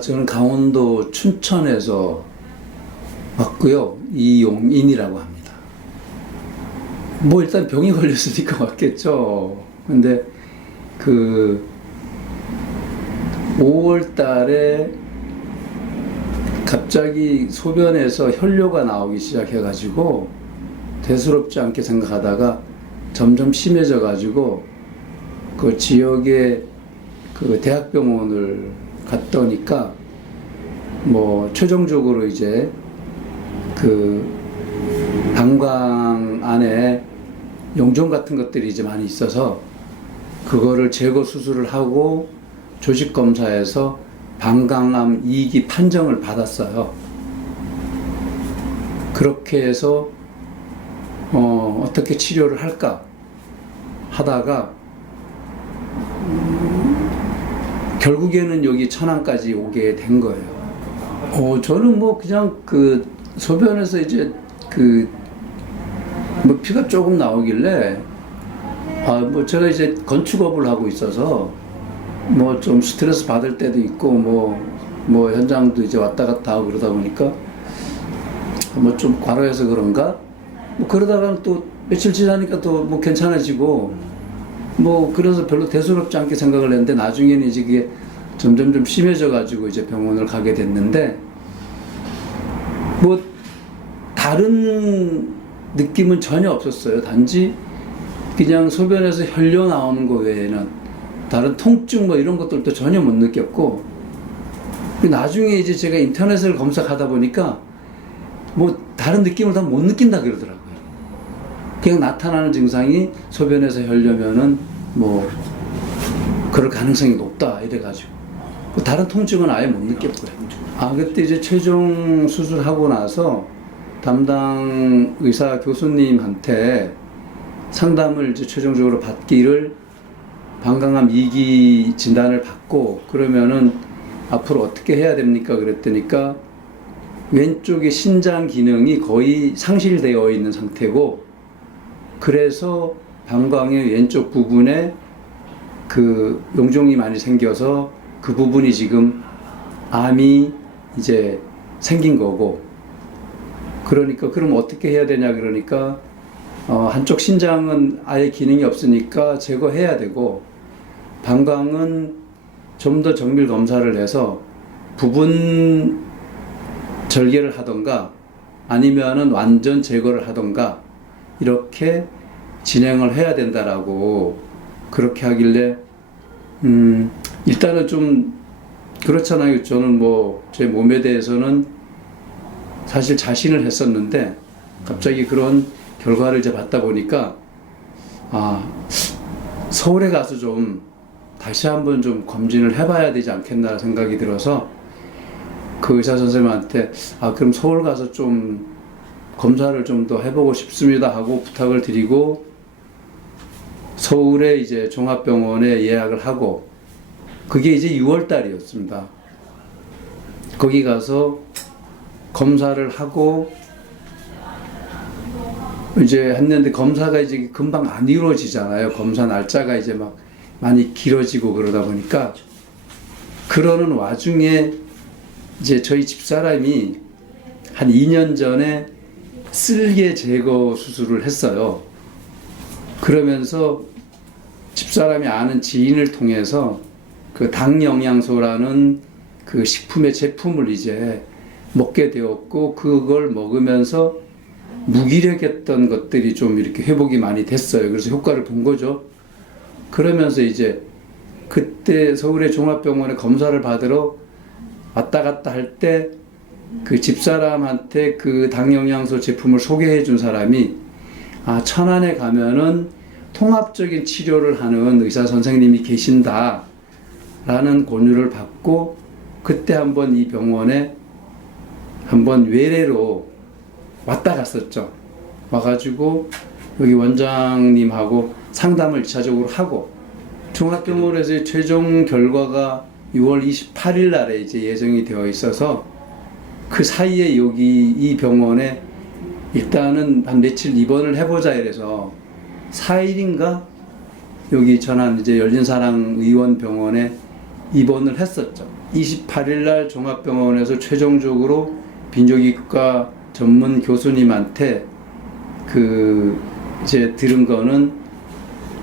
저는 강원도 춘천에서 왔고요. 이용인이라고 합니다. 뭐 일단 병이 걸렸으니까 왔겠죠. 근데 그 5월 달에 갑자기 소변에서 혈뇨가 나오기 시작해가지고 대수롭지 않게 생각하다가 점점 심해져가지고 그 지역의 그 대학병원을 갔더니까 뭐 최종적으로 이제 그 방광 안에 용종 같은 것들이 이제 많이 있어서 그거를 제거 수술을 하고 조직 검사에서 방광암 2기 판정을 받았어요. 그렇게 해서 어떻게 치료를 할까 하다가 결국에는 여기 천안까지 오게 된 거예요. 저는 뭐 그냥 그 소변에서 이제 그 뭐 피가 조금 나오길래 뭐 제가 이제 건축업을 하고 있어서 뭐 좀 스트레스 받을 때도 있고 뭐 현장도 이제 왔다 갔다 하고 그러다 보니까 뭐 좀 과로해서 그런가 뭐 그러다가 또 며칠 지나니까 또 뭐 괜찮아지고 뭐 그래서 별로 대수롭지 않게 생각을 했는데 나중에는 이제 그게 점점 좀 심해져 가지고 이제 병원을 가게 됐는데 뭐 다른 느낌은 전혀 없었어요. 단지 그냥 소변에서 혈뇨 나오는 거 외에는 다른 통증 뭐 이런 것들도 전혀 못 느꼈고 나중에 이제 제가 인터넷을 검색하다 보니까 뭐 다른 느낌을 다 못 느낀다 그러더라고요. 그냥 나타나는 증상이 소변에서 혈뇨면은 뭐 그럴 가능성이 높다 이래가지고 다른 통증은 아예 못 느꼈고요. 그때 이제 최종 수술하고 나서 담당 의사 교수님한테 상담을 이제 최종적으로 받기를 방광암 2기 진단을 받고 그러면은 앞으로 어떻게 해야 됩니까? 그랬더니까 왼쪽의 신장 기능이 거의 상실되어 있는 상태고 그래서 방광의 왼쪽 부분에 그 용종이 많이 생겨서 그 부분이 지금 암이 이제 생긴 거고 그러니까 그럼 어떻게 해야 되냐 그러니까 한쪽 신장은 아예 기능이 없으니까 제거해야 되고 방광은 좀 더 정밀 검사를 해서 부분 절개를 하던가 아니면은 완전 제거를 하던가 이렇게 진행을 해야 된다라고 그렇게 하길래 일단은 좀 그렇잖아요. 저는 뭐 제 몸에 대해서는 사실 자신을 했었는데 갑자기 그런 결과를 이제 받다 보니까 서울에 가서 좀 다시 한번 좀 검진을 해봐야 되지 않겠나 생각이 들어서 그 의사 선생님한테 그럼 서울 가서 좀 검사를 좀 더 해보고 싶습니다 하고 부탁을 드리고 서울에 이제 종합병원에 예약을 하고 그게 이제 6월 달이었습니다. 거기 가서 검사를 하고 이제 했는데 검사가 이제 금방 안 이루어지잖아요. 검사 날짜가 이제 막 많이 길어지고 그러다 보니까 그러는 와중에 이제 저희 집사람이 한 2년 전에 쓸개 제거 수술을 했어요. 그러면서 집사람이 아는 지인을 통해서 그 당영양소라는 그 식품의 제품을 이제 먹게 되었고 그걸 먹으면서 무기력했던 것들이 좀 이렇게 회복이 많이 됐어요. 그래서 효과를 본 거죠. 그러면서 이제 그때 서울의 종합병원에 검사를 받으러 왔다 갔다 할 때 그 집사람한테 그 당영양소 제품을 소개해 준 사람이 천안에 가면은 통합적인 치료를 하는 의사 선생님이 계신다 라는 권유를 받고 그때 한번 이 병원에 한번 외래로 왔다 갔었죠. 와가지고 여기 원장님하고 상담을 2차적으로 하고 종합병원에서의 최종 결과가 6월 28일 날에 이제 예정이 되어 있어서 그 사이에 여기 이 병원에 일단은 한 며칠 입원을 해보자 이래서 4일인가 여기 전한 이제 열린사랑 의원병원에 입원을 했었죠. 28일 날 종합병원에서 최종적으로 빈족이과 전문 교수님한테 이제 들은 거는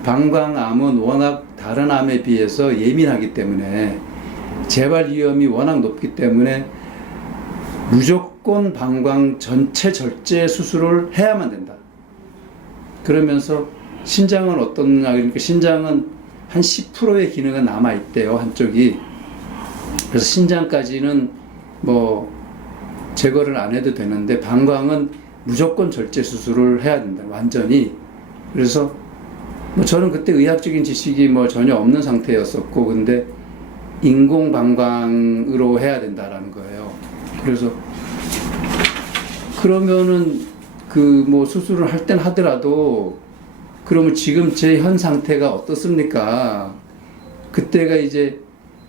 방광암은 워낙 다른 암에 비해서 예민하기 때문에 재발 위험이 워낙 높기 때문에 무조건 방광 전체 절제 수술을 해야만 된다. 그러면서 신장은 어떻냐, 그러니까 신장은 한 10%의 기능은 남아있대요, 한쪽이. 그래서 신장까지는 뭐 제거를 안 해도 되는데 방광은 무조건 절제 수술을 해야 된다, 완전히. 그래서 뭐 저는 그때 의학적인 지식이 뭐 전혀 없는 상태였었고, 근데 인공 방광으로 해야 된다라는 거예요. 그래서 그러면은 뭐 수술을 할 땐 하더라도 그러면 지금 제 현 상태가 어떻습니까? 그때가 이제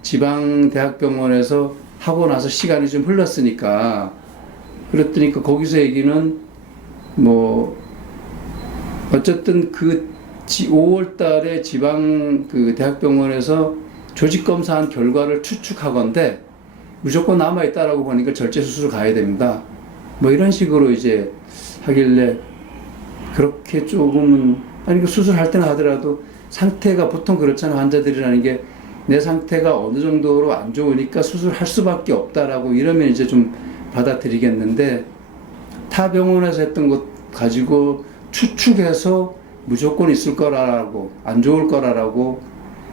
지방대학병원에서 하고 나서 시간이 좀 흘렀으니까, 그랬더니 거기서 얘기는 뭐 어쨌든 5월 달에 지방 대학병원에서 조직 검사한 결과를 추측하건대 무조건 남아 있다라고 보니까 절제 수술 가야 됩니다. 뭐 이런 식으로 이제 하길래, 그렇게 조금은, 아니 수술할 때는 하더라도 상태가 보통 그렇잖아, 환자들이라는 게 내 상태가 어느 정도로 안 좋으니까 수술할 수밖에 없다라고 이러면 이제 좀 받아들이겠는데, 타 병원에서 했던 것 가지고 추측해서 무조건 있을 거라고, 안 좋을 거라고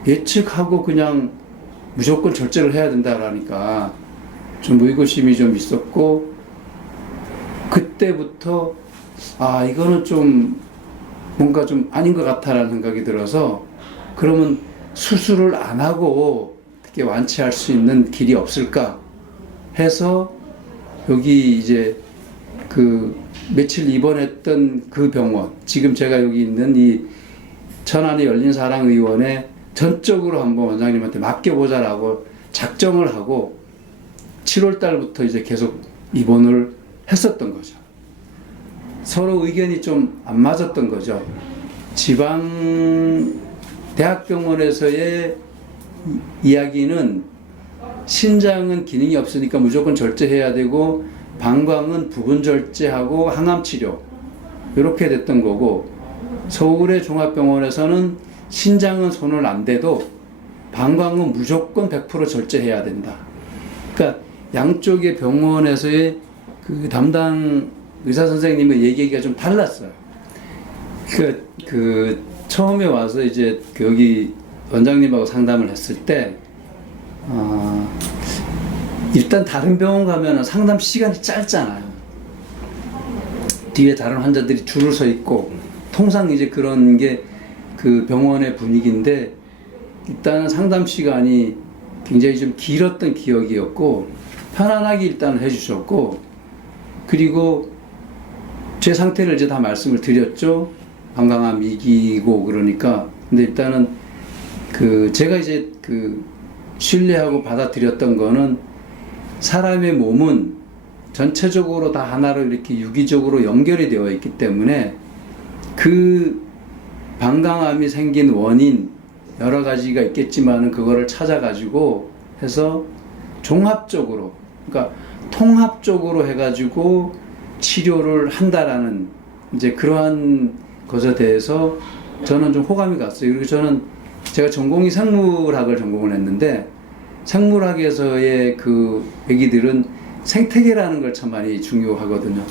예측하고 그냥 무조건 절제를 해야 된다라니까 좀 의구심이 좀 있었고, 그때부터 이거는 좀 뭔가 좀 아닌 것 같다라는 생각이 들어서, 그러면 수술을 안 하고 어떻게 완치할 수 있는 길이 없을까 해서 여기 이제 며칠 입원했던 그 병원, 지금 제가 여기 있는 이 천안의 열린사랑의원에 전적으로 한번 원장님한테 맡겨보자라고 작정을 하고 7월 달부터 이제 계속 입원을 했었던 거죠. 서로 의견이 좀 안 맞았던 거죠. 지방 대학병원에서의 이야기는 신장은 기능이 없으니까 무조건 절제해야 되고 방광은 부분 절제하고 항암 치료, 이렇게 됐던 거고, 서울의 종합병원에서는 신장은 손을 안 대도 방광은 무조건 100% 절제해야 된다. 그러니까 양쪽의 병원에서의 담당 의사 선생님의 얘기가 좀 달랐어요. 처음에 와서 이제 여기 원장님하고 상담을 했을 때, 일단 다른 병원 가면 상담 시간이 짧잖아요. 뒤에 다른 환자들이 줄을 서 있고, 통상 이제 그런 게 그 병원의 분위기인데, 일단 상담 시간이 굉장히 좀 길었던 기억이었고, 편안하게 일단 해주셨고, 그리고 제 상태를 이제 다 말씀을 드렸죠. 방광암 이기고 그러니까. 근데 일단은 제가 이제 신뢰하고 받아들였던 거는, 사람의 몸은 전체적으로 다 하나로 이렇게 유기적으로 연결이 되어 있기 때문에 방광암이 생긴 원인 여러 가지가 있겠지만은 그거를 찾아가지고 해서 종합적으로, 그러니까 통합적으로 해가지고 치료를 한다라는 이제 그러한 것에 대해서 저는 좀 호감이 갔어요. 그리고 제가 전공이 생물학을 전공을 했는데, 생물학에서의 얘기들은 생태계라는 걸 참 많이 중요하거든요.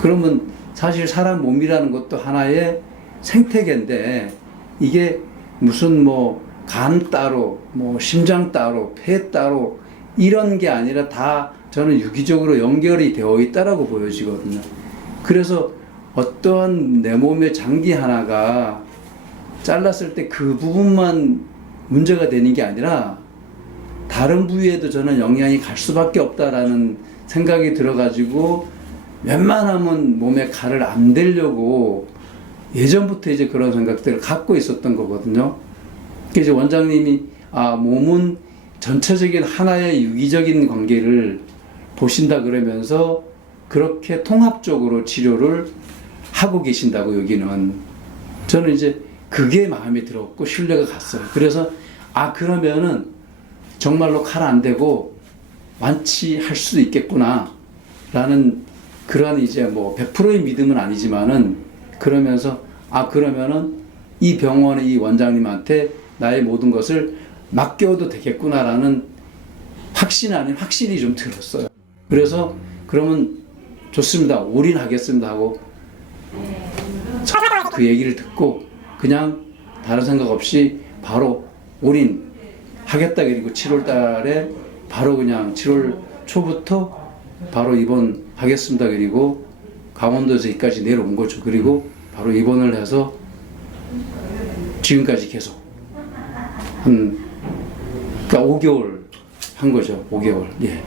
그러면 사실 사람 몸이라는 것도 하나의 생태계인데, 이게 무슨 간 따로, 심장 따로, 폐 따로 이런 게 아니라 다 저는 유기적으로 연결이 되어 있다라고 보여지거든요. 그래서 어떠한 내 몸의 장기 하나가 잘랐을 때 그 부분만 문제가 되는 게 아니라 다른 부위에도 저는 영향이 갈 수밖에 없다라는 생각이 들어가지고, 웬만하면 몸에 칼을 안 대려고 예전부터 이제 그런 생각들을 갖고 있었던 거거든요. 그래서 이제 원장님이 몸은 전체적인 하나의 유기적인 관계를 보신다 그러면서 그렇게 통합적으로 치료를 하고 계신다고, 여기는. 저는 이제 그게 마음에 들었고 신뢰가 갔어요. 그래서 그러면은 정말로 가라앉고 완치할 수 있겠구나 라는 그런 이제 뭐 100%의 믿음은 아니지만은 그러면서 그러면은 이 병원의 이 원장님한테 나의 모든 것을 맡겨도 되겠구나라는 확신 아닌 확신이 좀 들었어요. 그래서 그러면 좋습니다. 올인하겠습니다 하고 그 얘기를 듣고 그냥 다른 생각 없이 바로 올인하겠다. 그리고 7월 달에 바로 그냥 7월 초부터 바로 입원하겠습니다. 그리고 강원도에서 여기까지 내려온 거죠. 그리고 바로 입원을 해서 지금까지 계속 그러니까 5개월 한 거죠. 5개월. 예.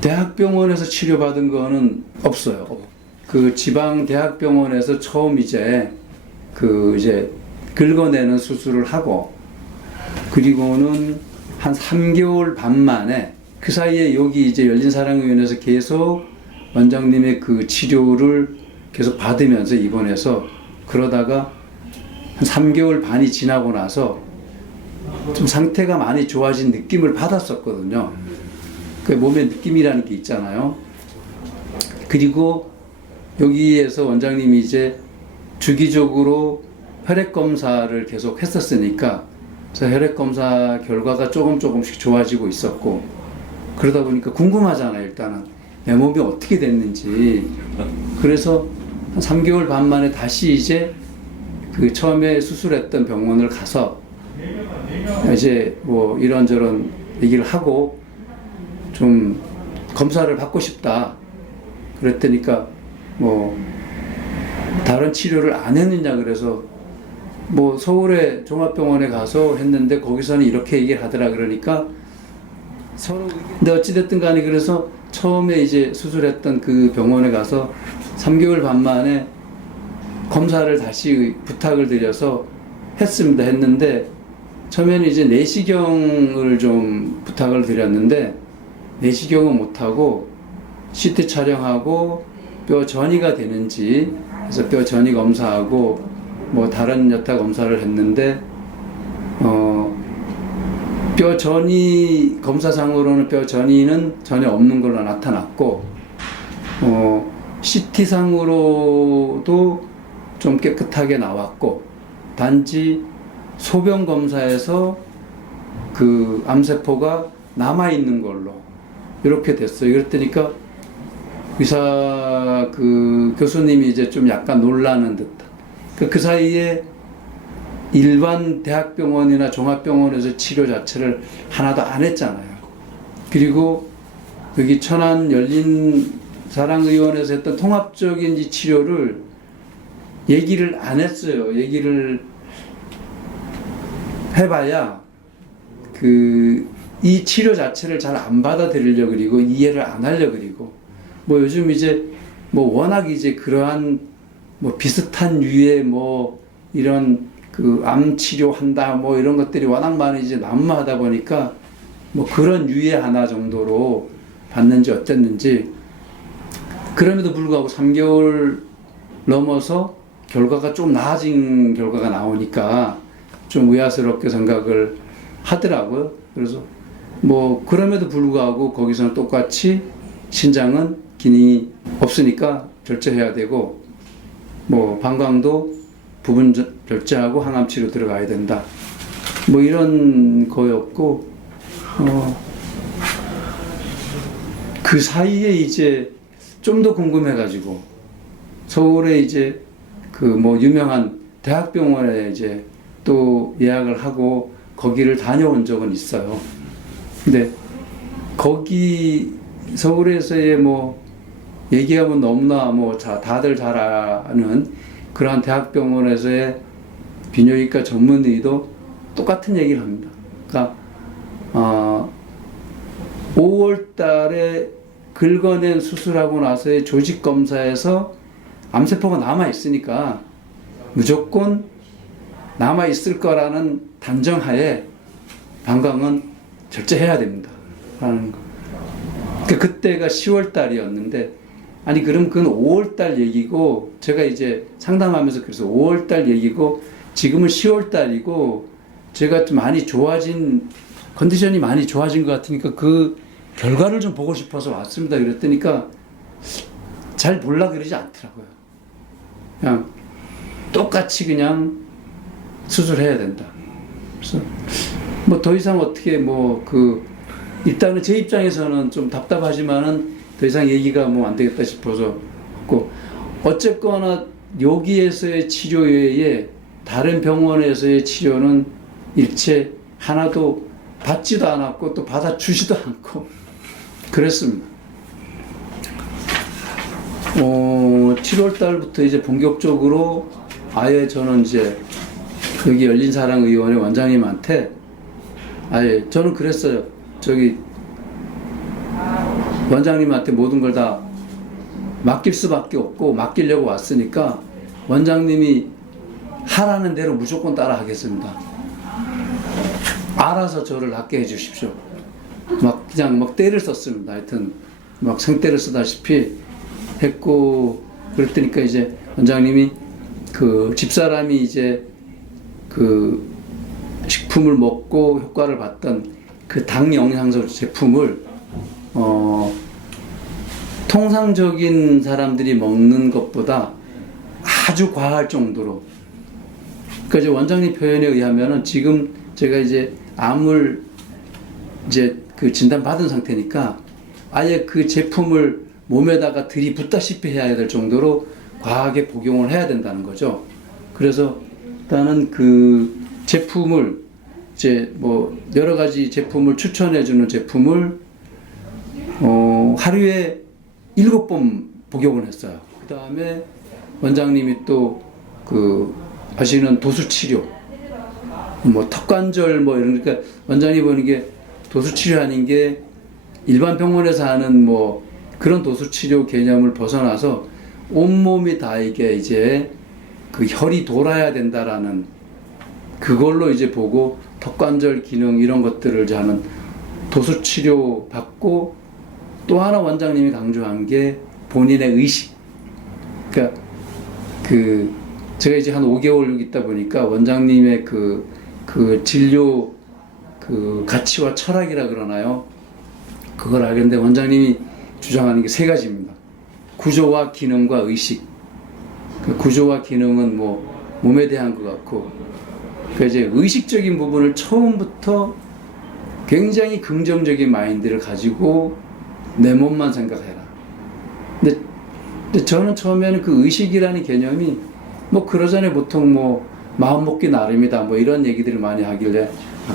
대학병원에서 치료받은 거는 없어요. 그 지방 대학병원에서 처음 이제 긁어내는 수술을 하고 그리고는 한 3개월 반 만에 그 사이에 여기 이제 열린사랑의원에서 계속 원장님의 그 치료를 계속 받으면서 입원해서 그러다가 한 3개월 반이 지나고 나서 좀 상태가 많이 좋아진 느낌을 받았었거든요. 그 몸의 느낌이라는 게 있잖아요. 그리고 여기에서 원장님이 이제 주기적으로 혈액 검사를 계속 했었으니까 그래서 혈액 검사 결과가 조금씩 좋아지고 있었고 그러다 보니까 궁금하잖아요. 일단은 내 몸이 어떻게 됐는지. 그래서 한 3개월 반 만에 다시 이제 그 처음에 수술했던 병원을 가서 이제 뭐 이런저런 얘기를 하고 좀 검사를 받고 싶다. 그랬더니까 뭐 다른 치료를 안 했느냐 그래서 뭐 서울의 종합병원에 가서 했는데 거기서는 이렇게 얘기를 하더라. 그러니까 서로 근데 어찌됐든 간에 그래서 처음에 이제 수술했던 그 병원에 가서 3개월 반 만에 검사를 다시 부탁을 드려서 했는데 처음에는 이제 내시경을 좀 부탁을 드렸는데 내시경은 못하고 CT 촬영하고 뼈 전이가 되는지 그래서 뼈 전이 검사하고 뭐 다른 여타 검사를 했는데 뼈 전이 검사상으로는 뼈 전이는 전혀 없는 걸로 나타났고 CT상으로도 좀 깨끗하게 나왔고 단지 소변 검사에서 그 암세포가 남아 있는 걸로 이렇게 됐어요. 그랬더니까 의사 그 교수님이 이제 좀 약간 놀라는 듯한 그 사이에 일반 대학병원이나 종합병원에서 치료 자체를 하나도 안 했잖아요. 그리고 여기 천안 열린사랑의원에서 했던 통합적인 이 치료를 얘기를 안 했어요. 얘기를 해봐야 이 치료 자체를 잘 안 받아들이려 그리고 이해를 안 하려 그리고 뭐 요즘 이제 뭐 워낙 이제 그러한 뭐 비슷한 류의 뭐 이런 그 암 치료한다 뭐 이런 것들이 워낙 많이 이제 난무하다 보니까 뭐 그런 유의 하나 정도로 받는지 어땠는지 그럼에도 불구하고 3개월 넘어서 결과가 좀 나아진 결과가 나오니까 좀 의아스럽게 생각을 하더라고요. 그래서 뭐 그럼에도 불구하고 거기서는 똑같이 신장은 기능이 없으니까 절제해야 되고 뭐 방광도 부분 절제하고 항암 치료 들어가야 된다. 뭐 이런 거였고 그 사이에 이제 좀 더 궁금해가지고 서울에 이제 그 뭐 유명한 대학병원에 이제 또 예약을 하고 거기를 다녀온 적은 있어요. 근데 거기 서울에서의 뭐 얘기하면 너무나 뭐 다들 잘 아는 그러한 대학병원에서의 비뇨기과 전문의도 똑같은 얘기를 합니다. 그러니까 5월 달에 긁어낸 수술하고 나서의 조직 검사에서 암세포가 남아 있으니까 무조건 남아 있을 거라는 단정하에 방광은 절제해야 됩니다. 라는 거. 그때가 10월 달이었는데 아니 그럼 그건 5월 달 얘기고 제가 이제 상담하면서 그래서 5월 달 얘기고 지금은 10월 달이고 제가 좀 많이 좋아진 컨디션이 많이 좋아진 것 같으니까 그 결과를 좀 보고 싶어서 왔습니다. 그랬더니까 잘 몰라 그러지 않더라고요. 그냥 똑같이 그냥 수술해야 된다. 그래서 뭐 더 이상 어떻게 일단은 제 입장에서는 좀 답답하지만은 더 이상 얘기가 뭐 안 되겠다 싶어서 고 어쨌거나 여기에서의 치료 외에 다른 병원에서의 치료는 일체 하나도 받지도 않았고 또 받아주지도 않고 그랬습니다. 7월 달부터 이제 본격적으로 아예 저는 이제 여기 열린사랑의원의 원장님한테 아예 저는 그랬어요. 저기 원장님한테 모든 걸 다 맡길 수밖에 없고 맡기려고 왔으니까 원장님이 하라는 대로 무조건 따라 하겠습니다. 알아서 저를 낫게 해주십시오. 그냥 때를 썼습니다. 하여튼 생때를 쓰다시피 했고 그랬더니까 이제 원장님이 그 집사람이 이제 그 식품을 먹고 효과를 봤던 그 당 영양소 제품을 통상적인 사람들이 먹는 것보다 아주 과할 정도로 그러니까 이제 원장님 표현에 의하면은 지금 제가 이제 암을 이제 그 진단 받은 상태니까 아예 그 제품을 몸에다가 들이붓다시피 해야 될 정도로 과하게 복용을 해야 된다는 거죠. 그래서 일단은 그 제품을 이제 여러 가지 제품을 추천해주는 제품을 하루에 7번 복용을 했어요. 그 다음에 원장님이 또 하시는 도수치료, 턱관절 이런, 그러니까 원장님이 보는 게 도수치료하는 게 일반 병원에서 하는 그런 도수치료 개념을 벗어나서 온몸이 다 이제 그 혈이 돌아야 된다라는 그걸로 이제 보고 턱관절 기능 이런 것들을 이제 하는 도수치료 받고 또 하나 원장님이 강조한 게 본인의 의식. 그러니까 제가 이제 한 5개월 있다 보니까 원장님의 그 진료 가치와 철학이라 그러나요? 그걸 알겠는데 원장님이 주장하는 게 3가지입니다. 구조와 기능과 의식. 구조와 기능은 몸에 대한 것 같고, 이제 의식적인 부분을 처음부터 굉장히 긍정적인 마인드를 가지고 내 몸만 생각해라. 근데 저는 처음에는 그 의식이라는 개념이 그러잖아요. 보통 마음 먹기 나름이다 이런 얘기들을 많이 하길래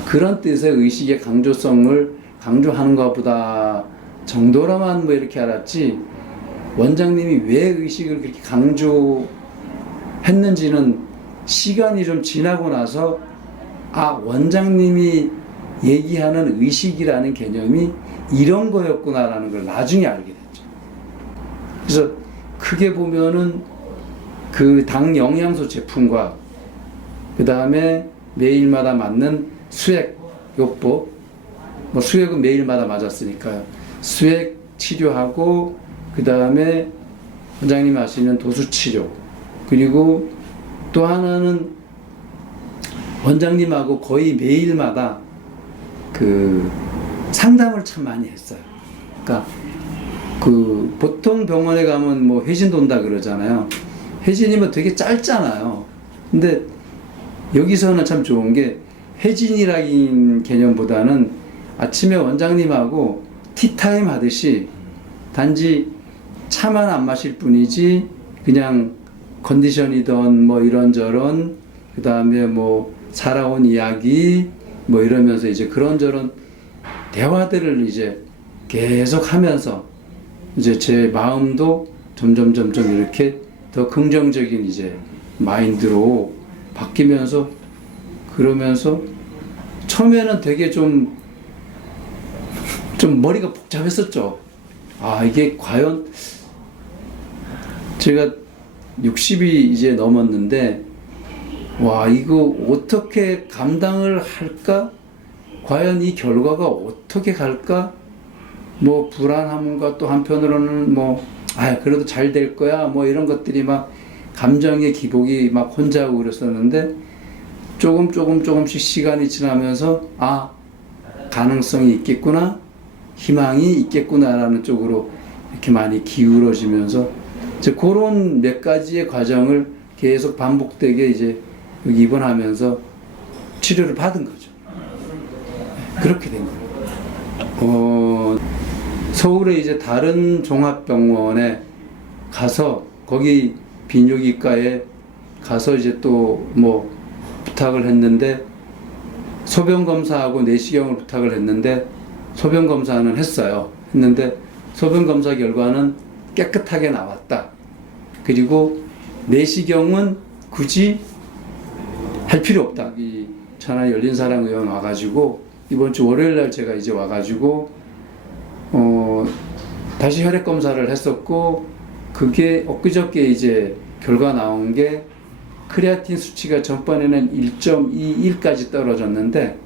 그런 뜻의 의식의 강조성을 강조하는가 보다 정도로만 이렇게 알았지 원장님이 왜 의식을 그렇게 강조했는지는 시간이 좀 지나고 나서 원장님이 얘기하는 의식이라는 개념이 이런 거였구나라는 걸 나중에 알게 됐죠. 그래서 크게 보면은 그 당 영양소 제품과 그 다음에 매일마다 맞는 수액요법, 수액은 매일마다 맞았으니까요. 수액 치료하고 그 다음에 원장님이 하시는 도수 치료, 그리고 또 하나는 원장님하고 거의 매일마다 그 상담을 참 많이 했어요. 그러니까 보통 병원에 가면 회진 돈다 그러잖아요. 회진이면 되게 짧잖아요. 근데 여기서는 참 좋은 게 회진이라는 개념보다는 아침에 원장님하고 티타임 하듯이 단지 차만 안 마실 뿐이지 그냥 컨디션이든 이런저런 그 다음에 살아온 이야기 이러면서 이제 그런저런 대화들을 이제 계속 하면서 이제 제 마음도 점점 이렇게 더 긍정적인 이제 마인드로 바뀌면서 그러면서 처음에는 되게 좀 머리가 복잡했었죠. 이게 과연 제가 60이 이제 넘었는데 이거 어떻게 감당을 할까? 과연 이 결과가 어떻게 갈까? 불안함과 또 한편으로는 그래도 잘 될 거야 이런 것들이 감정의 기복이 혼자 오고 그랬었는데 조금씩 시간이 지나면서 가능성이 있겠구나, 희망이 있겠구나라는 쪽으로 이렇게 많이 기울어지면서 이제 그런 몇 가지의 과정을 계속 반복되게 이제 여기 입원하면서 치료를 받은 거죠. 그렇게 된 거예요. 서울에 이제 다른 종합병원에 가서 거기 비뇨기과에 가서 이제 또 뭐 부탁을 했는데 소변 검사하고 내시경을 부탁을 했는데 소변 검사는 했는데 소변 검사 결과는 깨끗하게 나왔다. 그리고 내시경은 굳이 할 필요 없다. 이 천안 열린사랑의원 와가지고 이번 주 월요일 날 제가 이제 와가지고 다시 혈액 검사를 했었고 그게 엊그저께 이제 결과 나온 게 크레아틴 수치가 전번에는 1.21까지 떨어졌는데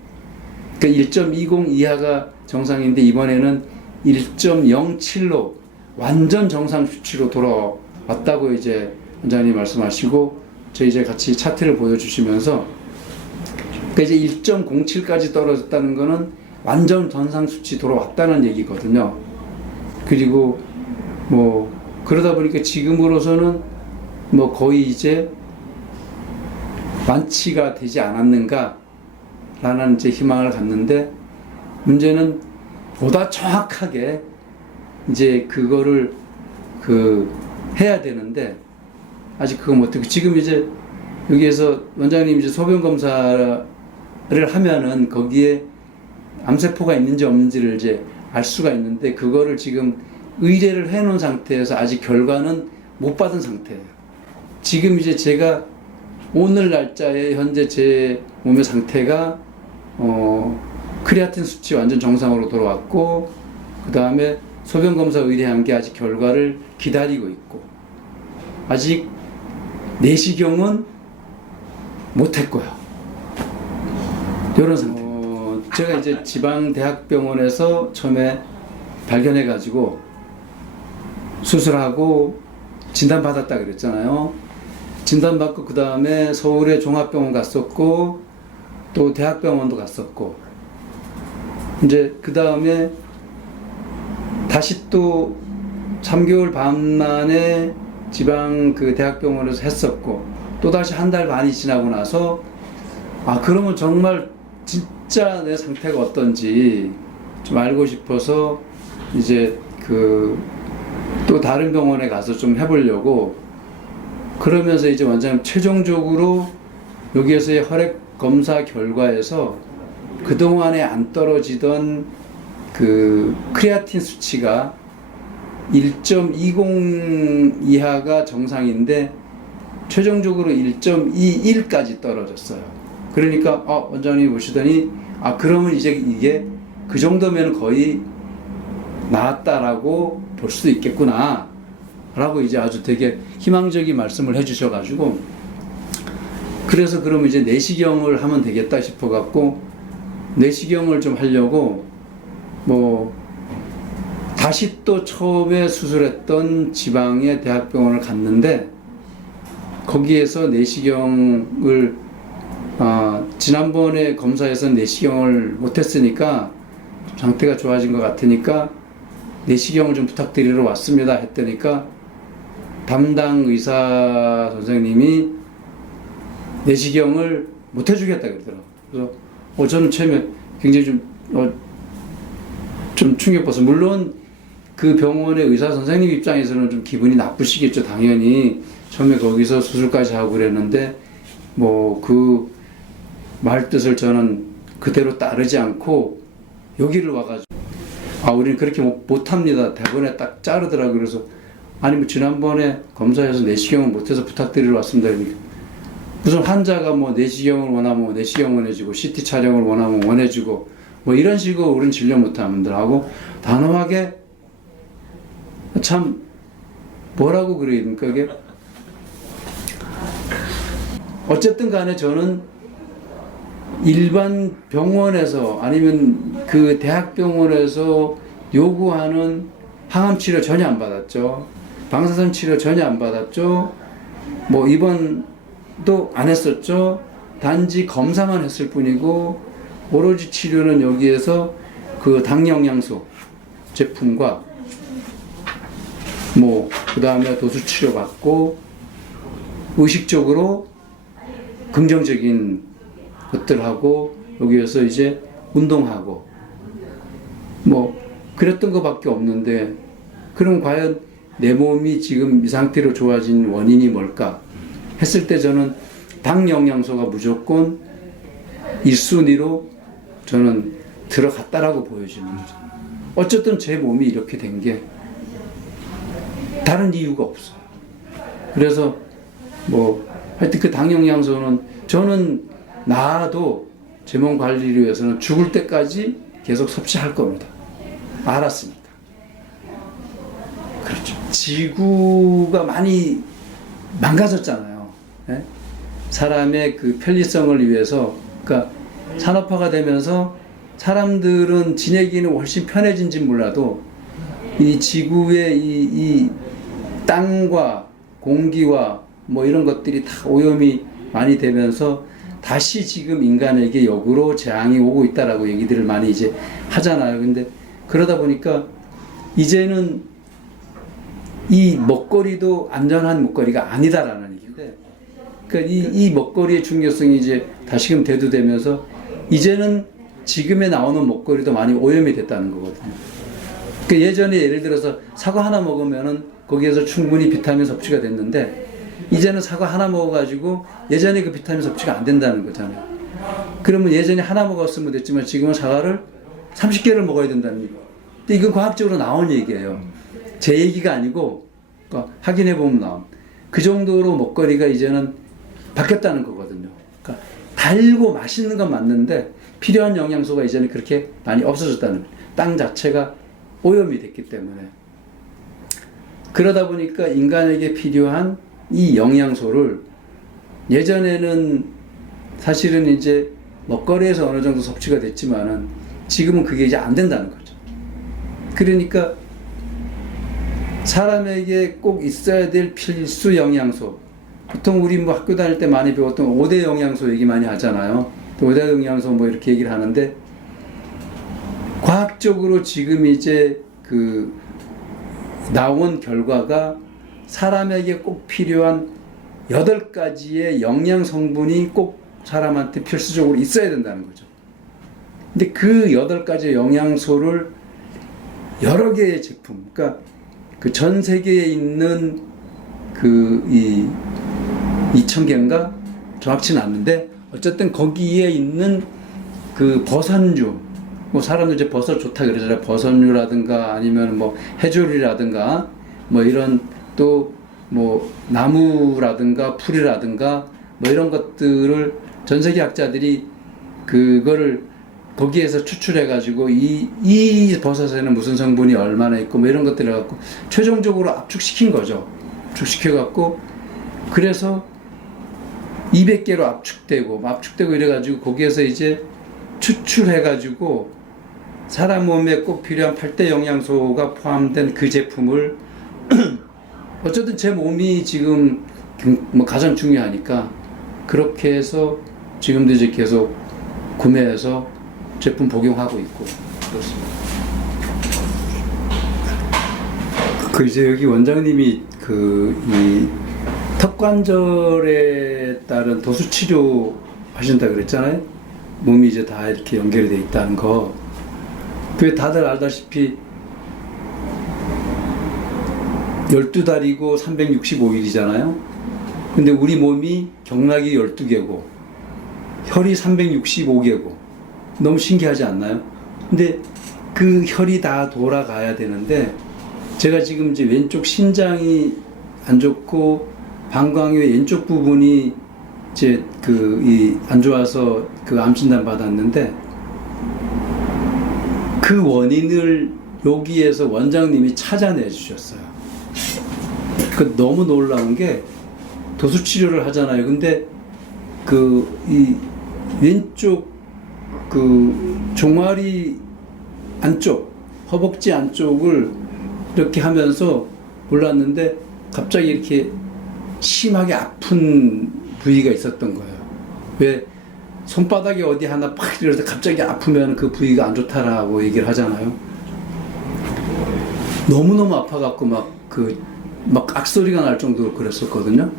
그러니까 1.20 이하가 정상인데 이번에는 1.07로 완전 정상 수치로 돌아왔다고 이제 원장님 말씀하시고 저희 이제 같이 차트를 보여주시면서 그러니까 이제 1.07까지 떨어졌다는 거는 완전 정상 수치 돌아왔다는 얘기거든요. 그리고 뭐 그러다 보니까 지금으로서는 뭐 거의 이제 완치가 되지 않았는가 라는 이제 희망을 갖는데 문제는 보다 정확하게 이제 그거를 해야 되는데 아직 그거 못하고 지금 이제 여기에서 원장님 이제 소변 검사를 하면은 거기에 암세포가 있는지 없는지를 이제 알 수가 있는데 그거를 지금 의뢰를 해 놓은 상태에서 아직 결과는 못 받은 상태예요. 지금 이제 제가 오늘 날짜에 현재 제 몸의 상태가 크레아틴 수치 완전 정상으로 돌아왔고 그 다음에 소변 검사 의뢰한 게 아직 결과를 기다리고 있고 아직 내시경은 못했고요. 이런 상태. 제가 이제 지방대학병원에서 처음에 발견해가지고 수술하고 진단받았다 그랬잖아요. 진단받고 그 다음에 서울의 종합병원 갔었고 또 대학병원도 갔었고 이제 그 다음에 다시 또 3개월 반 만에 지방 그 대학병원에서 했었고 또 다시 한 달 반이 지나고 나서 그러면 정말 진짜 내 상태가 어떤지 좀 알고 싶어서 이제 또 다른 병원에 가서 좀 해보려고 그러면서 이제 원장님 최종적으로 여기에서의 혈액 검사 결과에서 그동안에 안 떨어지던 그 크레아틴 수치가 1.20 이하가 정상인데 최종적으로 1.21까지 떨어졌어요. 그러니까 원장님이 보시더니 그러면 이제 이게 그 정도면 거의 나았다라고 볼 수도 있겠구나 라고 이제 아주 되게 희망적인 말씀을 해주셔가지고 그래서 그러면 이제 내시경을 하면 되겠다 싶어갖고 내시경을 좀 하려고 뭐 다시 또 처음에 수술했던 지방의 대학병원을 갔는데 거기에서 내시경을 지난번에 검사에서 내시경을 못했으니까 상태가 좋아진 것 같으니까 내시경을 좀 부탁드리러 왔습니다 했더니까 담당 의사 선생님이 내시경을 못 해주겠다 그러더라고요. 그래서 저는 처음에 굉장히 좀 충격받았어요. 물론 그 병원의 의사 선생님 입장에서는 좀 기분이 나쁘시겠죠. 당연히 처음에 거기서 수술까지 하고 그랬는데 뭐 그 말 뜻을 저는 그대로 따르지 않고 여기를 와가지고 우리는 그렇게 못합니다. 대본에 딱 자르더라고요. 그래서 뭐 지난번에 검사해서 내시경을 못해서 부탁드리러 왔습니다. 그러니까 무슨 환자가 뭐 내시경을 원하면 내시경 원해주고 CT 촬영을 원하면 원해주고 뭐 이런 식으로 우리는 진료 못하는들 하고 단호하게 참 뭐라고 그래야 됩니까 이게 어쨌든 간에 저는 일반 병원에서 아니면 그 대학병원에서 요구하는 항암 치료 전혀 안 받았죠. 방사선 치료 전혀 안 받았죠. 뭐 입원도 안 했었죠. 단지 검사만 했을 뿐이고 오로지 치료는 여기에서 그 당영양소 제품과 뭐 그 다음에 도수 치료 받고 의식적으로 긍정적인 것들하고 여기에서 이제 운동하고 뭐 그랬던 것밖에 없는데, 그럼 과연 내 몸이 지금 이 상태로 좋아진 원인이 뭘까 했을 때 저는 당 영양소가 무조건 1순위로 저는 들어갔다라고 보여지는 거죠. 어쨌든 제 몸이 이렇게 된 게 다른 이유가 없어요. 그래서 뭐 하여튼 그 당 영양소는 저는 나도 제 몸 관리를 위해서는 죽을 때까지 계속 섭취할 겁니다. 알았습니다. 그렇죠. 지구가 많이 망가졌잖아요. 예? 사람의 그 편리성을 위해서, 그러니까 산업화가 되면서 사람들은 지내기는 훨씬 편해진지 몰라도 이 지구의 이 땅과 공기와 뭐 이런 것들이 다 오염이 많이 되면서 다시 지금 인간에게 역으로 재앙이 오고 있다라고 얘기들을 많이 이제 하잖아요. 근데 그러다 보니까 이제는 이 먹거리도 안전한 먹거리가 아니다라는 얘기인데, 그러니까 이 먹거리의 중요성이 이제 다시금 대두되면서 이제는 지금에 나오는 먹거리도 많이 오염이 됐다는 거거든요. 그러니까 예전에 예를 들어서 사과 하나 먹으면은 거기에서 충분히 비타민 섭취가 됐는데, 이제는 사과 하나 먹어가지고 예전에 그 비타민 섭취가 안 된다는 거잖아요. 그러면 예전에 하나 먹었으면 됐지만 지금은 사과를 30개를 먹어야 된다는 얘기. 근데 이건 과학적으로 나온 얘기예요. 제 얘기가 아니고, 그러니까 확인해보면 나온. 그 정도로 먹거리가 이제는 바뀌었다는 거거든요. 그러니까 달고 맛있는 건 맞는데 필요한 영양소가 이제는 그렇게 많이 없어졌다는 거예요. 땅 자체가 오염이 됐기 때문에. 그러다 보니까 인간에게 필요한 이 영양소를 예전에는 사실은 이제 먹거리에서 어느 정도 섭취가 됐지만은 지금은 그게 이제 안 된다는 거죠. 그러니까 사람에게 꼭 있어야 될 필수 영양소. 보통 우리 뭐 학교 다닐 때 많이 배웠던 5대 영양소 얘기 많이 하잖아요. 5대 영양소 뭐 이렇게 얘기를 하는데, 과학적으로 지금 이제 그 나온 결과가 사람에게 꼭 필요한 8가지의 영양 성분이 꼭 사람한테 필수적으로 있어야 된다는 거죠. 근데 그 8가지 영양소를 여러 개의 제품, 그러니까 그 전 세계에 있는 그 2,000개인가 정확치는 않는데, 어쨌든 거기에 있는 그 버섯류, 뭐 사람들 이제 버섯 좋다 그러잖아요. 버섯류라든가 아니면 뭐 해조류라든가 뭐 이런 또 뭐 나무라든가 풀이라든가 뭐 이런 것들을 전 세계 학자들이 그거를 거기에서 추출해가지고 이 버섯에는 무슨 성분이 얼마나 있고 뭐 이런 것들을 갖고 최종적으로 압축시킨 거죠. 압축시켜갖고 그래서 200개로 압축되고 이래가지고 거기에서 이제 추출해가지고 사람 몸에 꼭 필요한 8대 영양소가 포함된 그 제품을 어쨌든 제 몸이 지금 뭐 가장 중요하니까 그렇게 해서 지금도 이제 계속 구매해서 제품 복용하고 있고 그렇습니다. 그 이제 여기 원장님이 그 이 턱관절에 따른 도수 치료 하신다 그랬잖아요. 몸이 이제 다 이렇게 연결이 돼 있다는 거. 그 다들 알다시피 12달이고 365일이잖아요. 근데 우리 몸이 경락이 12개고 혈이 365개고 너무 신기하지 않나요? 근데 그 혈이 다 돌아가야 되는데, 제가 지금 이제 왼쪽 신장이 안 좋고 방광의 왼쪽 부분이 이제 안 좋아서 그 암 진단 받았는데, 그 원인을 여기에서 원장님이 찾아내 주셨어요. 그 너무 놀라운 게 도수 치료를 하잖아요. 근데 이 왼쪽 종아리 안쪽, 허벅지 안쪽을 이렇게 하면서 몰랐는데 갑자기 이렇게 심하게 아픈 부위가 있었던 거예요. 왜 손바닥에 어디 하나 팍 이러다 갑자기 아프면 그 부위가 안 좋다라고 얘기를 하잖아요. 너무너무 아파갖고 막 악소리가 날 정도로 그랬었거든요.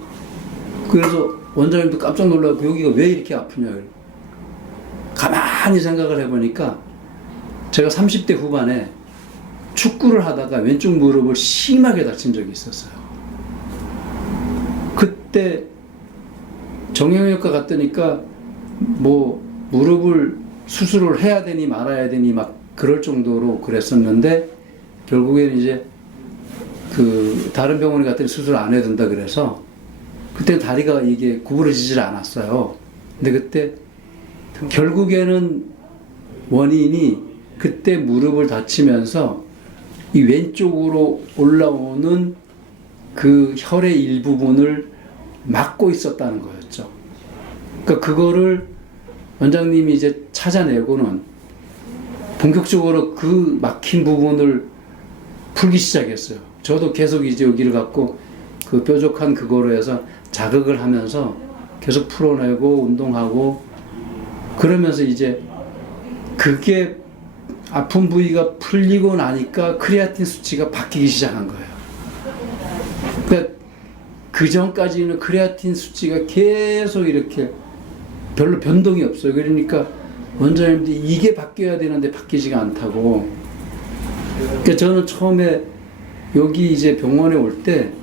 그래서 원장님도 깜짝 놀라고 여기가 왜 이렇게 아프냐. 가만히 생각을 해보니까 제가 30대 후반에 축구를 하다가 왼쪽 무릎을 심하게 다친 적이 있었어요. 그때 정형외과 갔더니까 뭐 무릎을 수술을 해야 되니 말아야 되니 막 그럴 정도로 그랬었는데 결국에는 이제 그 다른 병원에 갔더니 수술 안 해야 된다 그래서 그때 다리가 이게 구부러지질 않았어요. 근데 그때 결국에는 원인이 그때 무릎을 다치면서 이 왼쪽으로 올라오는 그 혈의 일부분을 막고 있었다는 거였죠. 그러니까 그거를 원장님이 이제 찾아내고는 본격적으로 그 막힌 부분을 풀기 시작했어요. 저도 계속 이제 여기를 갖고 그 뾰족한 그거로 해서 자극을 하면서 계속 풀어내고 운동하고 그러면서 이제 그게 아픈 부위가 풀리고 나니까 크레아틴 수치가 바뀌기 시작한 거예요. 그러니까 그 전까지는 크레아틴 수치가 계속 이렇게 별로 변동이 없어요. 그러니까 원장님들이 이게 바뀌어야 되는데 바뀌지가 않다고. 그러니까 저는 처음에 여기 이제 병원에 올 때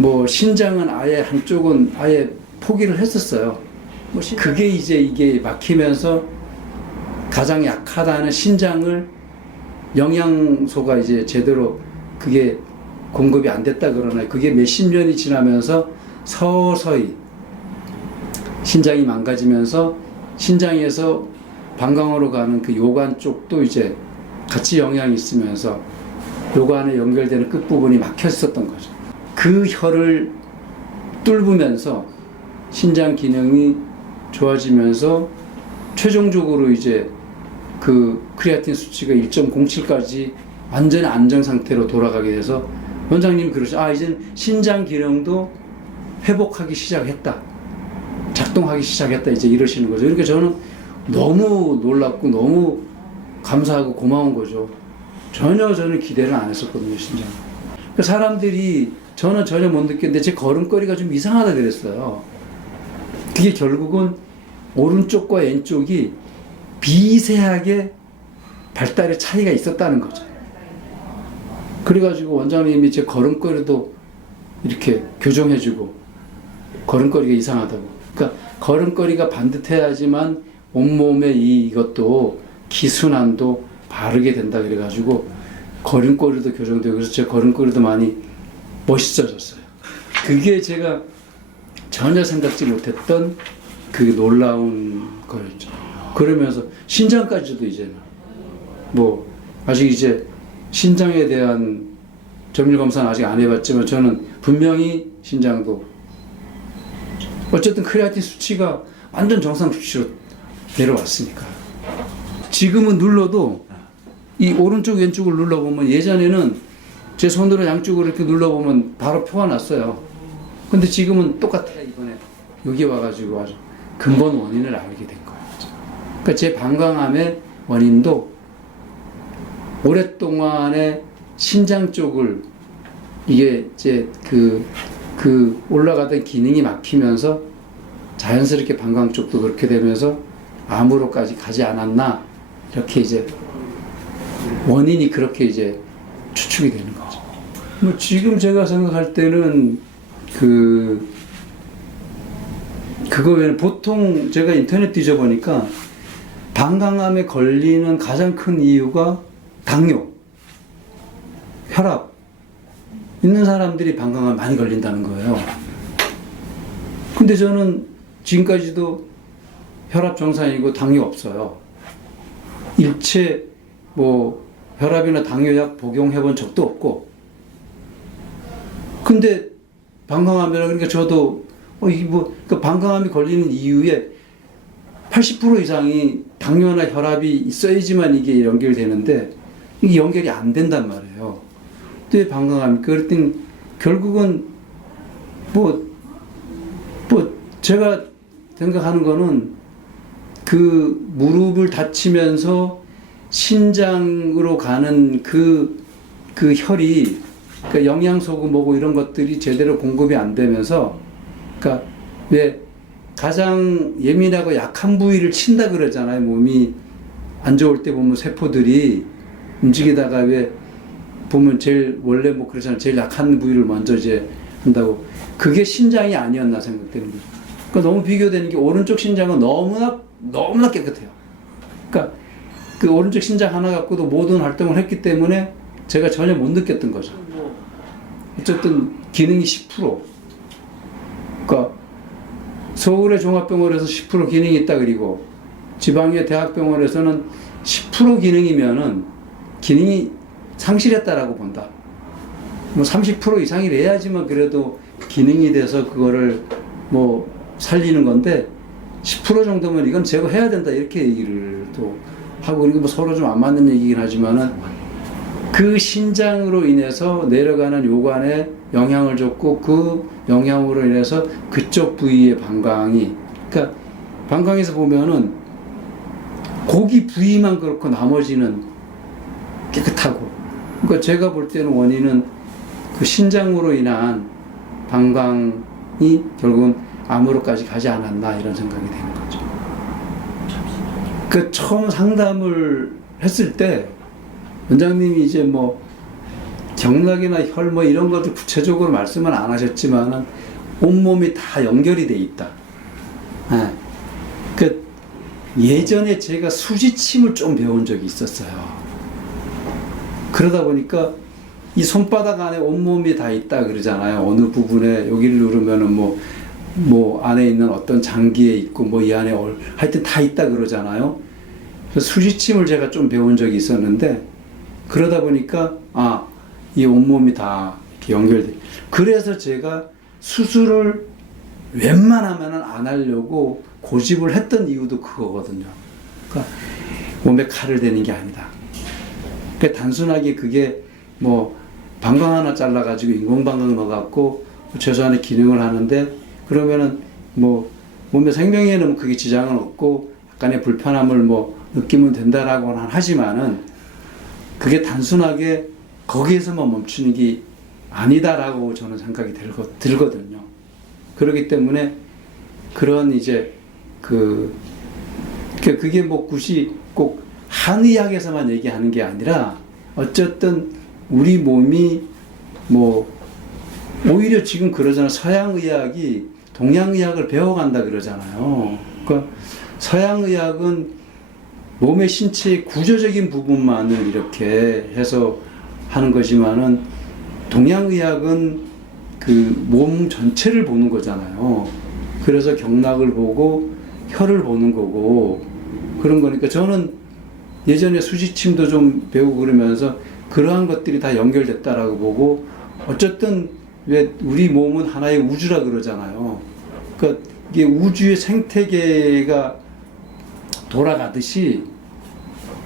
뭐 신장은 아예 한쪽은 아예 포기를 했었어요. 뭐 그게 이제 이게 막히면서 가장 약하다는 신장을 영양소가 이제 제대로 그게 공급이 안 됐다 그러나요. 그게 몇십 년이 지나면서 서서히 신장이 망가지면서 신장에서 방광으로 가는 그 요관 쪽도 이제 같이 영향이 있으면서 요관에 연결되는 끝부분이 막혀 있었던 거죠. 그 혈을 뚫으면서 신장 기능이 좋아지면서 최종적으로 이제 그 크레아틴 수치가 1.07까지 완전히 안정 상태로 돌아가게 돼서 원장님 그러죠. 아, 이젠 신장 기능도 회복하기 시작했다. 작동하기 시작했다. 이제 이러시는 거죠. 그러니까 저는 너무 놀랍고 너무 감사하고 고마운 거죠. 전혀 저는 기대를 안 했었거든요, 신장. 그러니까 사람들이 저는 전혀 못 느꼈는데 제 걸음걸이가 좀 이상하다 그랬어요. 그게 결국은 오른쪽과 왼쪽이 미세하게 발달의 차이가 있었다는 거죠. 그래가지고 원장님이 제 걸음걸이도 이렇게 교정해주고 걸음걸이가 이상하다고. 그러니까 걸음걸이가 반듯해야지만 온몸에 이것도 기순환도 바르게 된다 그래가지고 걸음걸이도 교정되고 그래서 제 걸음걸이도 많이 멋있어졌어요. 그게 제가 전혀 생각지 못했던 그 놀라운 거였죠. 그러면서 신장까지도 이제는 뭐 아직 이제 신장에 대한 정밀 검사는 아직 안 해봤지만 저는 분명히 신장도 어쨌든 크레아틴 수치가 완전 정상 수치로 내려왔으니까 지금은 눌러도 이 오른쪽 왼쪽을 눌러보면 예전에는 제 손으로 양쪽으로 이렇게 눌러보면 바로 표가 났어요. 근데 지금은 똑같아요. 이번에 여기 와가지고 아주 근본 원인을 알게 된 거예요. 그러니까 제 방광암의 원인도 오랫동안에 신장 쪽을 이게 이제 그 올라가던 기능이 막히면서 자연스럽게 방광 쪽도 그렇게 되면서 암으로까지 가지 않았나 이렇게 이제 원인이 그렇게 이제 추측이 되는 거죠. 뭐 지금 제가 생각할 때는 그거 외에는 보통 제가 인터넷 뒤져보니까 방광암에 걸리는 가장 큰 이유가 당뇨, 혈압 있는 사람들이 방광암 많이 걸린다는 거예요. 근데 저는 지금까지도 혈압 정상이고 당뇨 없어요. 일체 뭐 혈압이나 당뇨약 복용해 본 적도 없고. 근데 방광암이라 그러니까 저도 이게 뭐 그 방광암이 걸리는 이유에 80% 이상이 당뇨나 혈압이 있어야지만 이게 연결되는데 이게 연결이 안 된단 말이에요. 또 왜 방광암이? 그랬더니 결국은 뭐 제가 생각하는 거는 그 무릎을 다치면서 신장으로 가는 그 혈이, 그러니까 영양소고 뭐고 이런 것들이 제대로 공급이 안 되면서, 그러니까 왜 가장 예민하고 약한 부위를 친다 그러잖아요. 몸이 안 좋을 때 보면 세포들이 움직이다가 왜 보면 제일 원래 뭐 그러잖아요. 제일 약한 부위를 먼저 이제 한다고. 그게 신장이 아니었나 생각되는 거죠. 그러니까 너무 비교되는 게 오른쪽 신장은 너무나 깨끗해요. 그러니까 그 오른쪽 신장 하나 갖고도 모든 활동을 했기 때문에 제가 전혀 못 느꼈던 거죠. 어쨌든 기능이 10%. 그러니까 서울의 종합병원에서 10% 기능이 있다 그리고 지방의 대학병원에서는 10% 기능이면은 기능이 상실했다라고 본다. 뭐 30% 이상이 돼야지만 그래도 기능이 돼서 그거를 뭐 살리는 건데 10% 정도면 이건 제거해야 된다 이렇게 얘기를 또 하고, 그리고 뭐 서로 좀 안 맞는 얘기긴 하지만은 그 신장으로 인해서 내려가는 요관에 영향을 줬고 그 영향으로 인해서 그쪽 부위의 방광이, 그러니까 방광에서 보면은 고기 부위만 그렇고 나머지는 깨끗하고, 그러니까 제가 볼 때는 원인은 그 신장으로 인한 방광이 결국은 암으로까지 가지 않았나 이런 생각이 되는 거죠. 그 처음 상담을 했을 때 원장님이 이제 뭐 경락이나 혈 뭐 이런 것들 구체적으로 말씀은 안 하셨지만은 온몸이 다 연결이 돼 있다. 네. 그 예전에 제가 수지침을 좀 배운 적이 있었어요. 그러다 보니까 이 손바닥 안에 온몸이 다 있다 그러잖아요. 어느 부분에 여기를 누르면은 뭐 안에 있는 어떤 장기에 있고 뭐 이 안에 하여튼 다 있다 그러잖아요. 그래서 수지침을 제가 좀 배운 적이 있었는데 그러다 보니까 이 온몸이 다 이렇게 연결돼. 그래서 제가 수술을 웬만하면은 안 하려고 고집을 했던 이유도 그거거든요. 그러니까 몸에 칼을 대는 게 아니다. 그러니까 단순하게 그게 뭐 방광 하나 잘라가지고 인공방광 넣어갖고 최소한의 기능을 하는데 그러면은 뭐 몸의 생명에는 그게 지장은 없고 약간의 불편함을 뭐 느끼면 된다라고는 하지만은 그게 단순하게 거기에서만 멈추는 게 아니다라고 저는 생각이 들거든요. 그렇기 때문에 그런 이제 그게 뭐 굳이 꼭 한의학에서만 얘기하는 게 아니라 어쨌든 우리 몸이 뭐 오히려 지금 그러잖아요. 서양의학이 동양의학을 배워간다 그러잖아요. 그러니까 서양의학은 몸의 신체의 구조적인 부분만을 이렇게 해서 하는 거지만은 동양의학은 그 몸 전체를 보는 거잖아요. 그래서 경락을 보고 혈을 보는 거고 그런 거니까 저는 예전에 수지침도 좀 배우고 그러면서 그러한 것들이 다 연결됐다라고 보고 어쨌든 왜 우리 몸은 하나의 우주라 그러잖아요. 그러니까 이게 우주의 생태계가 돌아가듯이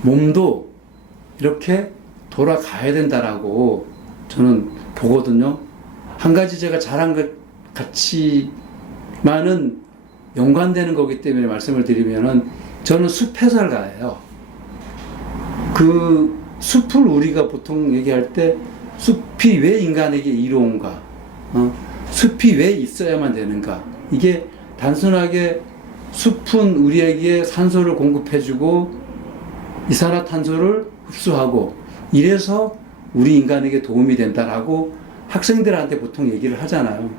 몸도 이렇게 돌아가야 된다라고 저는 보거든요. 한 가지 제가 잘한 것 같지만은 연관되는 거기 때문에 말씀을 드리면은 저는 숲해설가예요. 그 숲을 우리가 보통 얘기할 때 숲이 왜 인간에게 이로운가? 숲이 왜 있어야만 되는가? 이게 단순하게 숲은 우리에게 산소를 공급해주고 이산화탄소를 흡수하고 이래서 우리 인간에게 도움이 된다라고 학생들한테 보통 얘기를 하잖아요.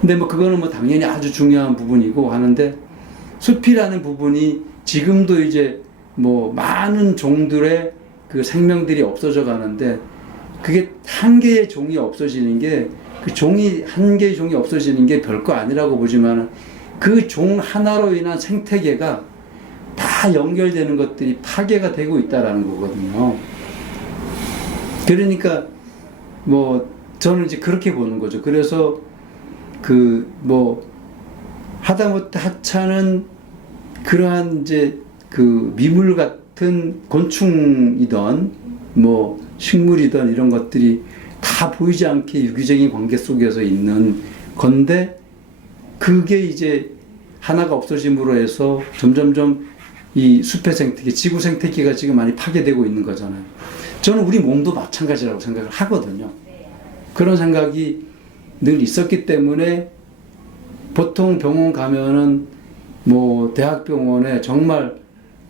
근데 뭐 그거는 뭐 당연히 아주 중요한 부분이고 하는데 숲이라는 부분이 지금도 이제 뭐 많은 종들의 그 생명들이 없어져 가는데 그게 한 개의 종이 없어지는 게 그 종이 한 개의 종이 없어지는 게 별거 아니라고 보지만 그 종 하나로 인한 생태계가 다 연결되는 것들이 파괴가 되고 있다라는 거거든요. 그러니까 뭐 저는 이제 그렇게 보는 거죠. 그래서 그 뭐 하다못해 하찮은 그러한 이제 그 미물 같은 곤충이던 뭐 식물이던 이런 것들이 다 보이지 않게 유기적인 관계 속에서 있는 건데 그게 이제 하나가 없어짐으로 해서 점점점 이 숲의 생태계, 지구 생태계가 지금 많이 파괴되고 있는 거잖아요. 저는 우리 몸도 마찬가지라고 생각을 하거든요. 그런 생각이 늘 있었기 때문에 보통 병원 가면은 뭐 대학병원에 정말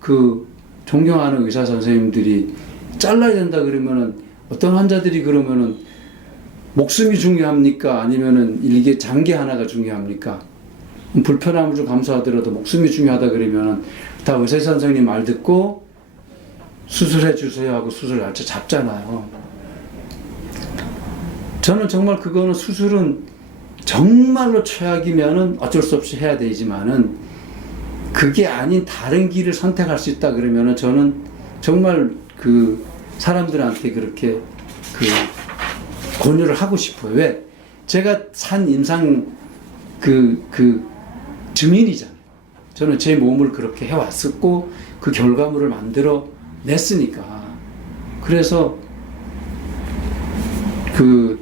그 존경하는 의사 선생님들이 잘라야 된다 그러면은 어떤 환자들이 그러면은 목숨이 중요합니까? 아니면은 일개 장기 하나가 중요합니까? 불편함을 좀 감수하더라도 목숨이 중요하다 그러면은 다 의사 선생님 말 듣고 수술해 주세요 하고 수술 날짜 잡잖아요. 저는 정말 그거는 수술은 정말로 최악이면은 어쩔 수 없이 해야 되지만은 그게 아닌 다른 길을 선택할 수 있다 그러면은 저는 정말 그 사람들한테 그렇게 그 권유를 하고 싶어요. 왜? 제가 산 임상 그 증인이잖아요. 저는 제 몸을 그렇게 해왔었고 그 결과물을 만들어 냈으니까. 그래서 그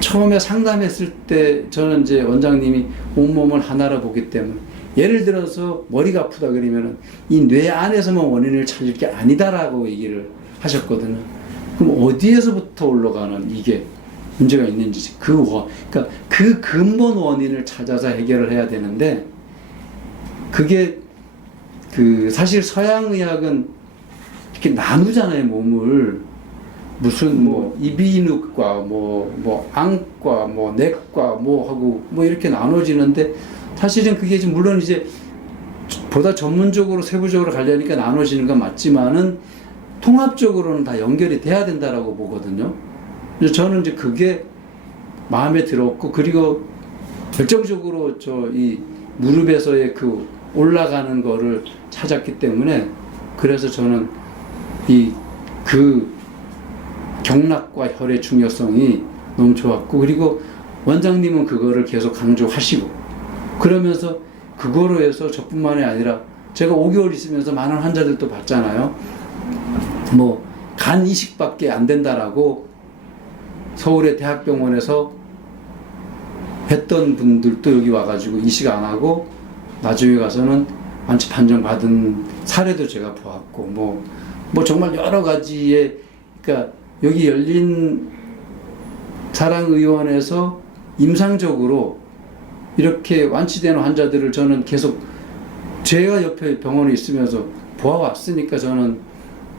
처음에 상담했을 때 저는 이제 원장님이 온몸을 하나로 보기 때문에 예를 들어서 머리가 아프다 그러면은 이 뇌 안에서만 원인을 찾을 게 아니다라고 얘기를 하셨거든요. 그럼 어디에서부터 올라가는 이게 문제가 있는지 그러니까 그 근본 원인을 찾아서 해결을 해야 되는데 그게 그 사실 서양 의학은 이렇게 나누잖아요 몸을. 무슨 뭐 이비인후과 뭐 안과 뭐 내과 뭐 하고 뭐 이렇게 나눠지는데 사실은 그게 지금 물론 이제 보다 전문적으로 세부적으로 가려니까 나눠지는 건 맞지만은 통합적으로는 다 연결이 돼야 된다라고 보거든요. 그래서 저는 이제 그게 마음에 들었고 그리고 결정적으로 저 이 무릎에서의 그 올라가는 거를 찾았기 때문에 그래서 저는 그 경락과 혈의 중요성이 너무 좋았고 그리고 원장님은 그거를 계속 강조하시고 그러면서 그거로 해서 저뿐만이 아니라 제가 5개월 있으면서 많은 환자들도 봤잖아요. 뭐 간 이식밖에 안 된다라고 서울의 대학병원에서 했던 분들도 여기 와가지고 이식 안 하고 나중에 가서는 완치 판정 받은 사례도 제가 보았고 뭐 정말 여러 가지의 그러니까 여기 열린 사랑의원에서 임상적으로 이렇게 완치되는 환자들을 저는 계속 제가 옆에 병원에 있으면서 보아왔으니까 저는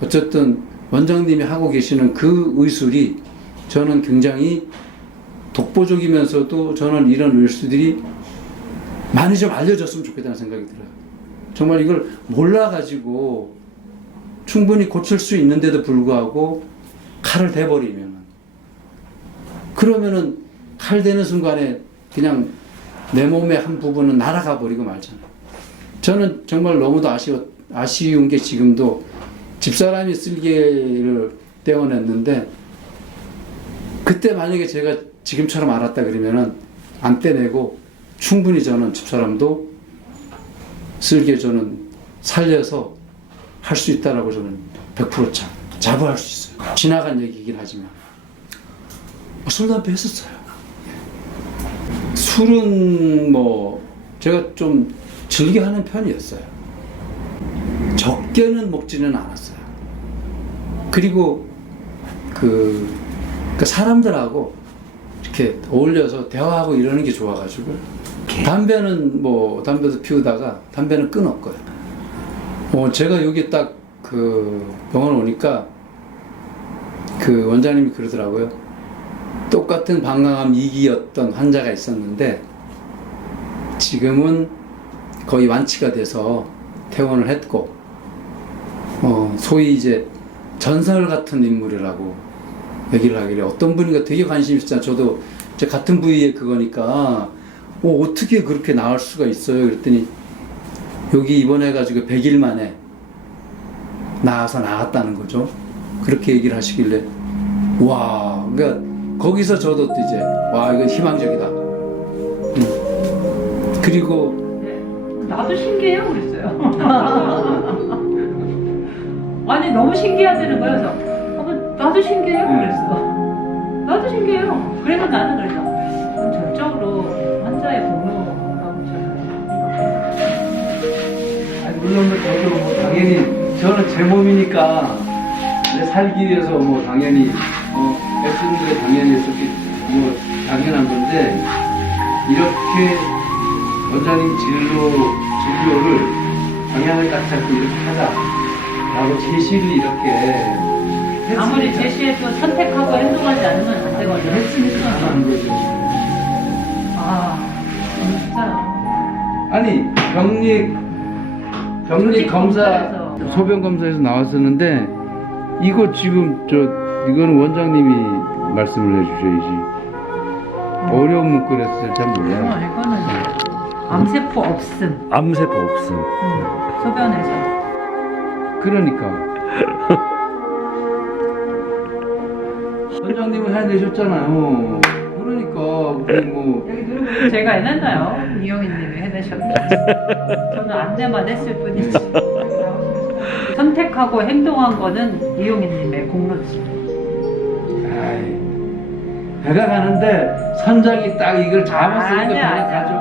어쨌든 원장님이 하고 계시는 그 의술이 저는 굉장히 독보적이면서도 저는 이런 의술들이 많이 좀 알려졌으면 좋겠다는 생각이 들어요. 정말 이걸 몰라가지고 충분히 고칠 수 있는데도 불구하고 칼을 대버리면 그러면은 칼 대는 순간에 그냥 내 몸의 한 부분은 날아가 버리고 말잖아요. 저는 정말 너무도 아쉬운 게 지금도 집사람이 쓸개를 떼어냈는데 그때 만약에 제가 지금처럼 알았다 그러면은 안 떼내고 충분히 저는 집사람도 쓸개 저는 살려서 할 수 있다라고 저는 100% 자부할 수 있어요. 지나간 얘기이긴 하지만 술, 담배 했었어요. 술은 뭐 제가 좀 즐겨 하는 편이었어요. 적게는 먹지는 않았어요. 그리고 그 사람들하고 이렇게 어울려서 대화하고 이러는 게 좋아가지고 담배도 피우다가 담배는 끊었고요. 제가 여기 딱 그 병원 오니까 그 원장님이 그러더라고요. 똑같은 방광암 2기였던 환자가 있었는데 지금은 거의 완치가 돼서 퇴원을 했고 소위 이제 전설 같은 인물이라고 얘기를 하길래 어떤 분인가 되게 관심이 있었잖아요. 저도 제 같은 부위에 그거니까 어떻게 그렇게 나을 수가 있어요. 그랬더니 여기 입원해가지고 100일 만에 나갔다는 거죠. 그렇게 얘기를 하시길래 와, 그러니까 거기서 저도 이제 와, 이거 희망적이다. 그리고 나도 신기해요 그랬어요. 아니 너무 신기하다는 거예요. 그래서 나도 신기해요 그랬어. 나도 신기해요. 그래서 나는 그래서 전적으로 환자의 복로라고 저는 물론 저도 뭐 당연히 저는 제 몸이니까 내 살기 위해서 뭐 당연히 애쓰는 게 당연히 뭐 당연한 건데 이렇게 원장님 진료를 방향을 딱 잡고 이렇게 하자라고 제시를 이렇게 아무리 했으니까. 제시해도 선택하고 행동하지 않으면 안 되거든요. 했으니까 하는 거죠. 아, 진짜. 아니 병리 검사 검사에서. 소변 검사에서 나왔었는데 이거 지금 이거는 원장님이 말씀을 해주셔야지. 어려운 문구라서 잘 몰라요. 이거는 암세포 없음. 암세포 없음. 소변에서. 그러니까 원장님은 해내셨잖아요. 그러니까 우리 뭐 제가 해냈나요? 이영희님이 해내셨겠지. 저는 안내만 했을 뿐이지. 선택하고 행동한 거는 이용희님의 공로지. 아이, 배가 가는데 선장이 딱 이걸 잡았으니까 아니야, 배가 아니야. 가죠.